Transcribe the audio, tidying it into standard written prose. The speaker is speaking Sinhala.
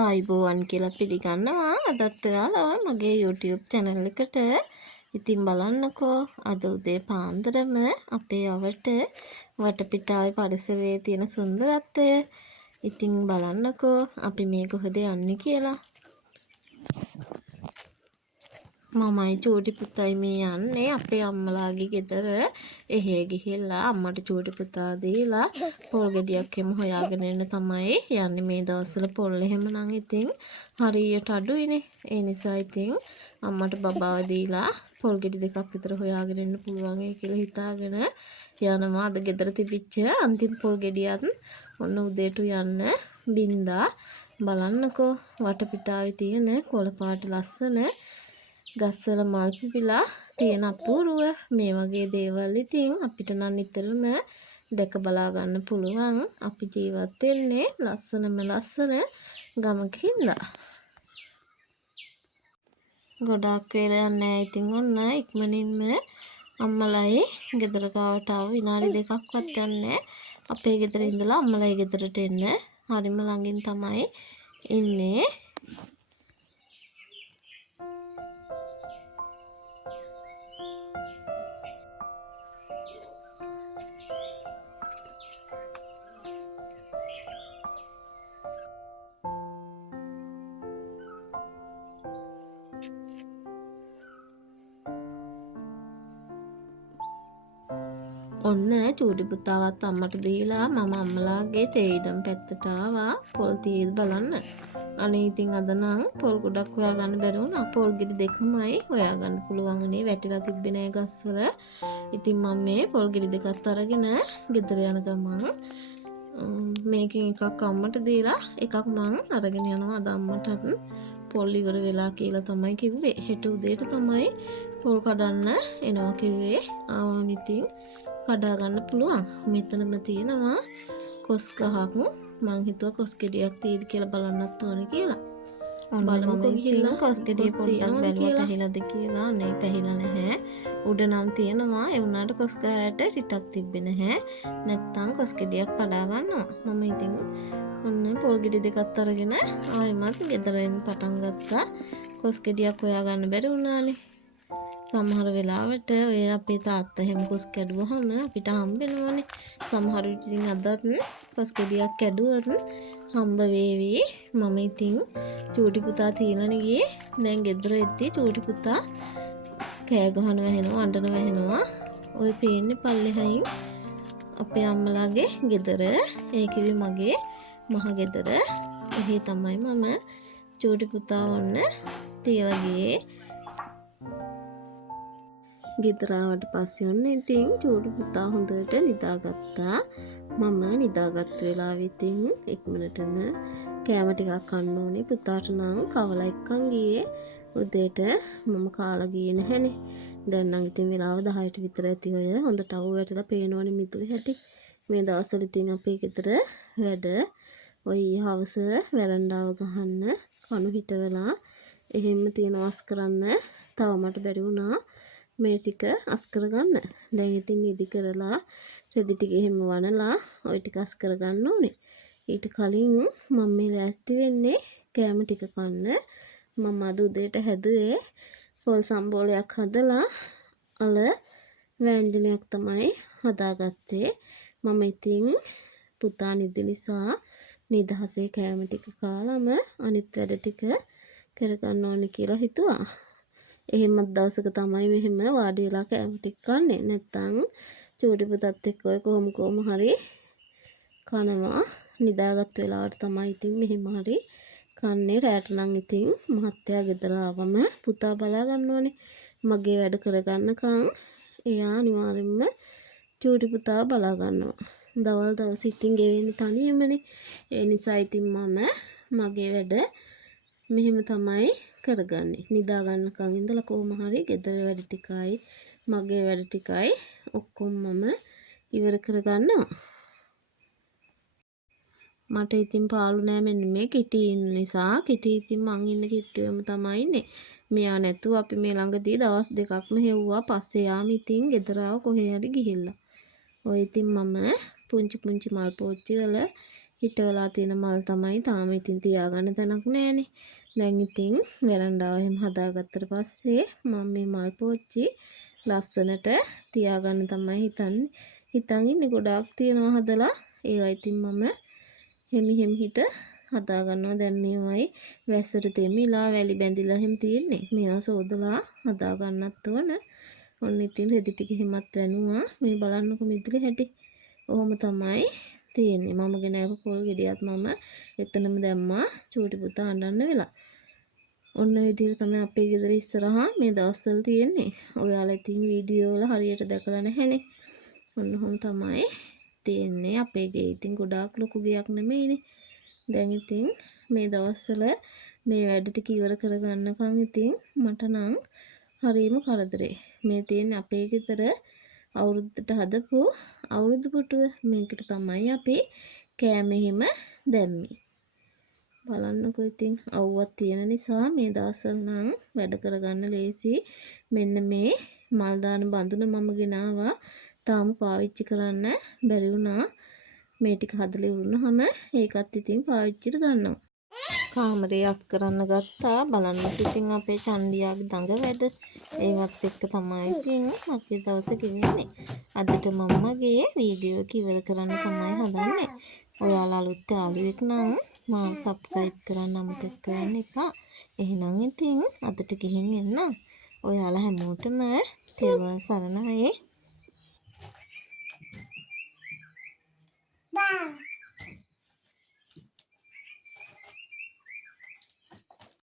ආයිබෝවන් කියලා පිළිගන්නවා අදත් ඔයාලා මගේ YouTube channel එකට. ඉතින් බලන්නකෝ අද උදේ පාන්දරම අපේ යවට වටපිටාවේ පරිසරයේ තියෙන සුන්දරත්වය. ඉතින් බලන්නකෝ අපි මේ කොහෙද යන්නේ කියලා. මමයි චූටි පුතයි මේ යන්නේ අපේ අම්මලාගේ ගෙදර. එහෙ ගිහිල්ලා අම්මට චූටි පුතා දීලා පොල් ගෙඩියක් එහෙම හොයාගෙන එන්න තමයි යන්නේ මේ දවස්වල. පොල් එහෙම නම් ඉතින් හරියට අඩුයිනේ. ඒ නිසා ඉතින් අම්මට බබාව දීලා පොල් ගෙඩි දෙකක් විතර හොයාගෙන එන්න පුළුවන් කියලා හිතාගෙන යනවා. අද ගෙදර තිබිච්ච අන්තිම පොල් ගෙඩියත් ඔන්න උදේට යන්න බින්දා. බලන්නකෝ වටපිටාවේ තියෙන කොළ පාට ලස්සන ගස්වල මල් පිපිලා තියෙන අපූර්ව මේ වගේ දේවල් ඉතින් අපිට නම් නිතරම දැක බලා ගන්න පුළුවන්. අපි ජීවත් වෙන්නේ ලස්සන ගමකින්ලා. ගොඩාක් වෙලා නැහැ. ඉතින් ඔන්න ඉක්මනින්ම අම්මලයි ගෙදර ගාවට ආව විනාඩි දෙකක්වත් යන්නේ අපේ ගෙදර ඉඳලා අම්මලයි ගෙදරට එන්න. හරිම ළඟින් තමයි ඉන්නේ. ඔන්න චූටි පුතාවත් අම්මට දීලා මම අම්මලාගේ තේ ඉඩම් පැත්තට ආවා පොල් තියෙද බලන්න. අනේ ඉතින් අද නම් පොල් ගොඩක් හොයාගන්න බැරි වුණා. පොල් ගෙඩි දෙකමයි හොයාගන්න පුළුවන් උනේ. වැටිලා තිබ්බේ නෑ ගස්වල. ඉතින් මම මේ පොල් ගෙඩි දෙකත් අරගෙන ගෙදර යන ගමන් මේකෙන් එකක් අම්මට දීලා එකක් මං අරගෙන යනවා. අද අම්මටත් පොල් ඉවර වෙලා කියලා තමයි කිව්වේ. හෙට උදේට තමයි පොල් කඩන්න එනවා කිව්වේ. ආවම ඉතින් කඩා ගන්න පුළුවන්. මෙතනම තියෙනවා කොස් ගහක්. මං හිතුවා කොස් ගෙඩියක් තියෙද කියලා බලන්නත් ඕනේ කියලා. බලමුකෝ ගිහිල්ලා කොස් ගෙඩිය පොඩ්ඩක් බැලුවා පැහිලාද කියලා. නේ පැහිලා නැහැ. උඩ නම් තියෙනවා. ඒ වුණාට කොස් ගහට රිටක් තිබ්බේ නැහැ. නැත්තම් කොස් ගෙඩියක් කඩා ගන්නවා. මම ඉතින් ඔන්න පොල් ගෙඩි දෙකක් අරගෙන ආයෙමත් ගෙදර එන්න පටන් ගත්තා. කොස් ගෙඩියක් හොයාගන්න බැරි වුණානේ. සමහර වෙලාවට ඔය අපේ තාත්තා හැම කොස් කැඩුවහම අපිට හම්බෙනවනේ. සමහර විට ඉතින් අදත් කොස් ගෙඩියක් කැඩුවොත් හම්බ වේවි. මම ඉතින් චූටි පුතා තියලානේ ගියේ. දැන් ගෙදර එද්දි චූටි පුතා කෑ ගහන වැහෙනවා අඬන වැහෙනවා. ඔය පේන්නේ පල්ලෙහායින් අපේ අම්මලාගේ ගෙදර. ඒ කිවි මගේ මහ ගෙදර. එහි තමයි මම චූටි පුතා ඔන්න තියලා ගියේ. ගෙදර ආවට පස්සේ ඔන්න ඉතින් චූටි පුතා හොඳට නිදාගත්තා. මම නිදාගත් වෙලාවෙ ඉතින් ඉක්මනටම කෑම ටිකක් කන්න ඕනේ. පුතාට නම් කවලා එක්කන් ගියේ. උදේට මම කාලා ගියේ නැහැනේ. දැන් නම් ඉතින් වෙලාව 10ට විතර ඇති. ඔය හොඳට අවු වැටලා පේනවනේ මිදුලේ හැටි. මේ දවස්වල ඉතින් අපේ ගෙදර වැඩ ඔය හවස වැරන්ඩාව ගහන්න කණු හිටවලා එහෙම තියෙන වස් කරන්න තව මට බැරි වුණා. මේ ටික අස් කරගන්න. දැන් ඉතින් නිදි කරලා රෙදි ටික එහෙම වනලා ওই ටික අස් කරගන්න ඕනේ. ඊට කලින් මම මේ ලෑස්ති වෙන්නේ කෑම ටික කන්න. මම අද උදේට හැදුවේ පොල් සම්බෝලයක් හදලා අල වෑංජනයක් තමයි හදාගත්තේ. මම ඉතින් පුතා නිදි නිසා නිදහසේ කෑම ටික කාලම අනිත් වැඩ ටික කරගන්න ඕනේ කියලා හිතුවා. එහෙමත් දවසක තමයි මෙහෙම වාඩි වෙලා කෑම ටික කන්නේ. නැත්තම් චූටි පුතත් එක්ක ඔය කොහොම හරි කනවා. නිදාගත් වෙලාවට තමයි ඉතින් මෙහෙම හරි කන්නේ. රැට නම් ඉතින් මහත්තයා ගෙදර ආවම පුතා බලා ගන්න ඕනේ. මගේ වැඩ කරගන්නකම් එයා අනිවාර්යෙන්ම චූටි පුතා බලා ගන්නවා. දවල් දවස් ඉතින් ගෙවෙන්නේ තනියමනේ. ඒ නිසා ඉතින් මම මගේ වැඩ මෙහෙම තමයි කරගන්නේ. නිදා ගන්නකම් ඉඳලා කොහොම හරි ගෙදර වැඩ ටිකයි මගේ වැඩ ටිකයි ඔක්කොම මම ඉවර කරගන්නවා. මට ඉතින් පාළු නෑ මෙන්න මේ කිටි ඉන්න නිසා. කිටි ඉතින් මං ඉන්න කිට්ටුවෙම තමයි ඉන්නේ. මෙයා නැතුව අපි මේ ළඟදී දවස් දෙකක්ම හෙව්වා. පස්සේ යාම ඉතින් ගෙදර ආව කොහේ හරි ගිහිල්ලා. ඔය ඉතින් මම පුංචි මල් පෝච්චි වල හිටවලා තියෙන මල් තමයි තාම ඉතින් තියාගන්න තැනක් නැහැනේ. දැන් ඉතින් වෙරන්ඩාව එහෙම හදාගත්තට පස්සේ මම මේ මල් පෝච්චි ලස්සනට තියාගන්න තමයි හිතන් ඉන්නේ. ගොඩාක් තියනවා හදලා. ඒවා ඉතින් මම හිට හදාගන්නවා. දැන් මේවයි වැස්සට තෙමිලා වැලි බැඳිලා එහෙම තියෙන්නේ. මේවා සෝදලා හදාගන්නත් ඕන. ඔන්න ඉතින් රෙදි ටික හිමත් වෙනවා. මේ බලන්නකො මිදුලේ හැටි. ඔහොම තමයි තියෙන්නේ. මම ගෙනාව පොල් ගෙඩියත් මම එතනම දැම්මා. චූටි පුතා අඬන්න වෙලා. ඔන්න විදිහට තමයි අපේ ගෙදර ඉස්සරහා මේ දවස්වල තියෙන්නේ. ඔයාලා ඉතින් වීඩියෝ වල හරියට දැකලා නැහැනේ. ඔන්න ඔහොම තමයි තියෙන්නේ. අපේ ගේ ඉතින් ගොඩාක් ලොකු ගයක් නෙමෙයිනේ. දැන් ඉතින් මේ දවස්වල මේ වැඩ ටික ඉවර කරගන්නකම් ඉතින් මට නම් හරිම කරදරේ. මේ තියෙන්නේ අපේ ගෙදර අවුරුද්දට හදපු අවුරුදු පුටුව. මේකට තමයි අපි කෑම එහෙම දැම්මේ. බලන්නකෝ ඉතින් අවුවක් තියෙන නිසා මේ දවස්වල නම් වැඩ කරගන්න ලේසි. මෙන්න මේ මල් දාන බඳුන මම ගෙනාවා. තාම පාවිච්චි කරන්න බැරි වුණා. මේ ටික හදලා ඉවරුනහම ඒකත් ඉතින් පාවිච්චිට ගන්නවා. කාමරේ අස් කරන්න ගත්තා. බලන්නකෝ ඉතින් අපේ චන්දියාගේ දඟ වැඩ. ඒවත් එක්ක තමයි ඉතින් මගේ දවස ගෙවෙන්නේ. අදට මම්මගේ වීඩියෝ එක ඉවර කරන්න තමයි හදන්නේ. ඔයාලා අලුත් යාළුවෙක් නම් මාව සබ්ස්ක්‍රයිබ් කරන්න අමතක කරන්න එපා. එහෙනම් ඉතින් අදට ගිහින් එන්නම්. ඔයාලා හැමෝටම තෙරුවන් සරණයි.